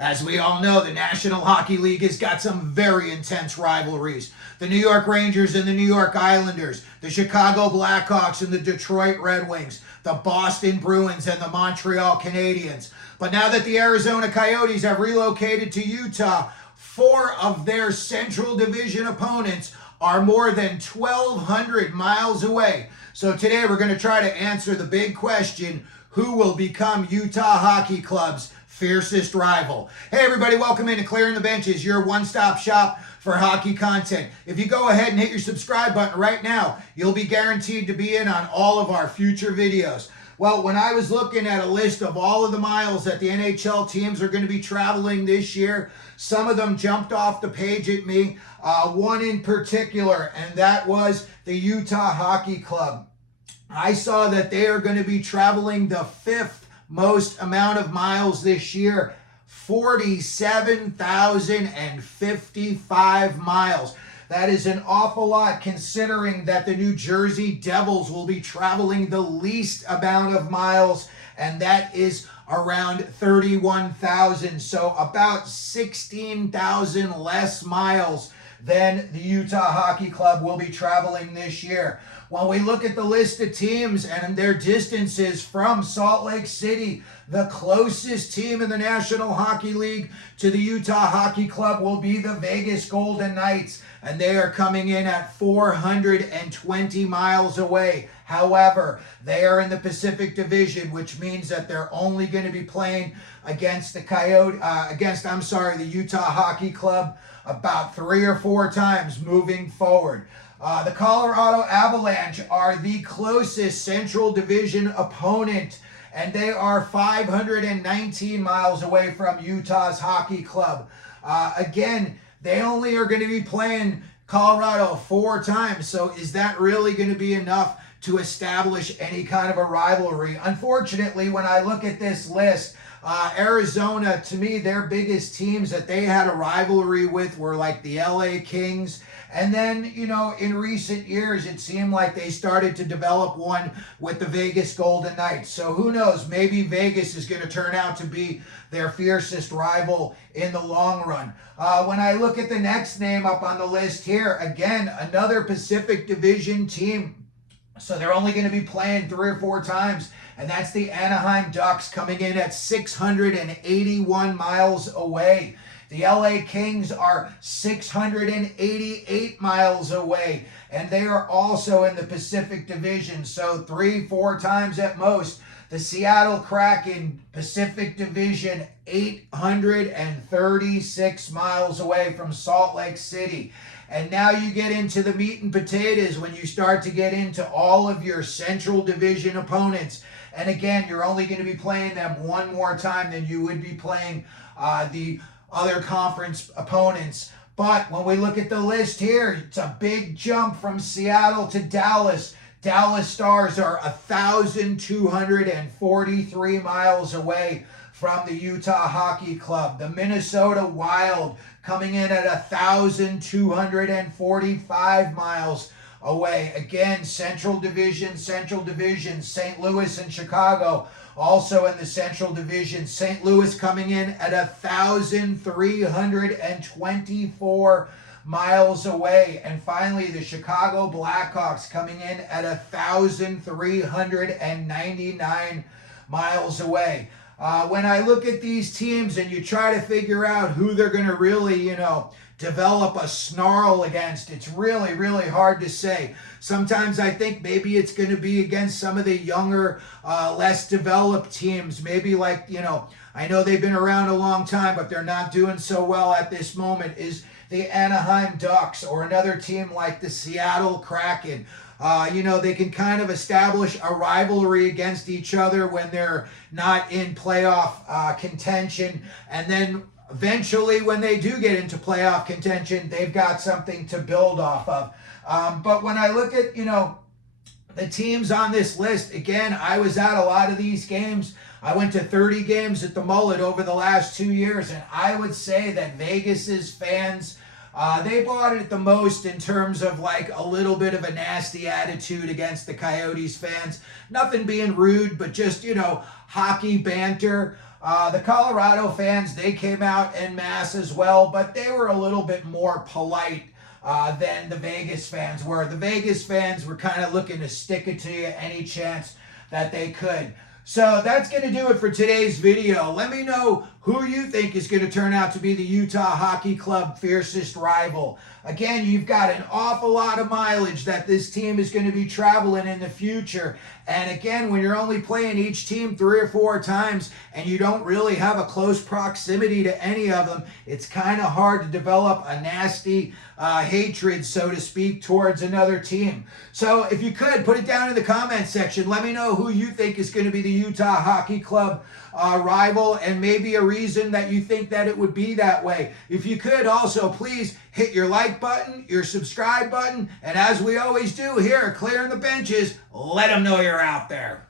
As we all know, the National Hockey League has got some very intense rivalries. The New York Rangers and the New York Islanders, the Chicago Blackhawks and the Detroit Red Wings, the Boston Bruins and the Montreal Canadiens. But now that the Arizona Coyotes have relocated to Utah, 4 of their Central Division opponents are more than 1,200 miles away. So today we're going to try to answer the big question: who will become Utah Hockey Club's fiercest rival? Hey everybody, welcome into Clearing the Benches, your one-stop shop for hockey content. If you go ahead and hit your subscribe button right now, you'll be guaranteed to be in on all of our future videos. Well, when I was looking at a list of all of the miles that the NHL teams are going to be traveling this year, some of them jumped off the page at me. One in particular, and that was the Utah Hockey Club. I saw that they are going to be traveling the 5th most amount of miles this year, 47,055 miles. That is an awful lot considering that the New Jersey Devils will be traveling the least amount of miles, and that is around 31,000. So about 16,000 less miles than the Utah Hockey Club will be traveling this year. When we look at the list of teams and their distances from Salt Lake City, the closest team in the National Hockey League to the Utah Hockey Club will be the Vegas Golden Knights, and they are coming in at 420 miles away. However, they are in the Pacific Division, which means that they're only going to be playing against the Utah Hockey Club about 3 or 4 times moving forward. The Colorado Avalanche are the closest Central Division opponent, and they are 519 miles away from Utah's Hockey Club. Again, they only are going to be playing Colorado 4 times, so is that really going to be enough to establish any kind of a rivalry? Unfortunately, when I look at this list, Arizona, to me, their biggest teams that they had a rivalry with were like the LA Kings. And then, in recent years, it seemed like they started to develop one with the Vegas Golden Knights. So who knows, maybe Vegas is going to turn out to be their fiercest rival in the long run. When I look at the next name up on the list here, again, another Pacific Division team. So they're only going to be playing 3 or 4 times, and that's the Anaheim Ducks, coming in at 681 miles away. The LA Kings are 688 miles away, and they are also in the Pacific Division, so 3-4 times at most. The Seattle Kraken, Pacific Division, 836 miles away from Salt Lake City. And now you get into the meat and potatoes when you start to get into all of your Central Division opponents. And again, you're only going to be playing them 1 more time than you would be playing the other conference opponents. But when we look at the list here, it's a big jump from Seattle to Dallas. Dallas Stars are 1,243 miles away from the Utah Hockey Club. The Minnesota Wild coming in at 1,245 miles away. Again, Central Division, St. Louis and Chicago also in the Central Division. St. Louis coming in at 1,324 miles away. And finally, the Chicago Blackhawks coming in at 1,399 miles away. When I look at these teams and you try to figure out who they're going to really, develop a snarl against, it's really, really hard to say. Sometimes I think maybe it's going to be against some of the younger, less developed teams. Maybe like, I know they've been around a long time, but they're not doing so well at this moment, is the Anaheim Ducks, or another team like the Seattle Kraken. They can kind of establish a rivalry against each other when they're not in playoff contention. And then eventually when they do get into playoff contention, they've got something to build off of. But when I look at, the teams on this list, again, I was at a lot of these games. I went to 30 games at the Mullet over the last 2 years, and I would say that Vegas's fans, they bought it the most in terms of like a little bit of a nasty attitude against the Coyotes fans. Nothing being rude, but just, hockey banter. The Colorado fans, they came out en masse as well, but they were a little bit more polite than the Vegas fans were. The Vegas fans were kind of looking to stick it to you any chance that they could. So that's going to do it for today's video. Let me know who you think is going to turn out to be the Utah Hockey Club fiercest rival. Again, you've got an awful lot of mileage that this team is going to be traveling in the future. And again, when you're only playing each team 3 or 4 times and you don't really have a close proximity to any of them, it's kind of hard to develop a nasty hatred, so to speak, towards another team. So if you could, put it down in the comment section. Let me know who you think is going to be the Utah Hockey Club rival, and maybe a reason that you think that it would be that way. If you could also, please hit your like button, your subscribe button, and as we always do here at Clearing the Benches, let them know you're out there.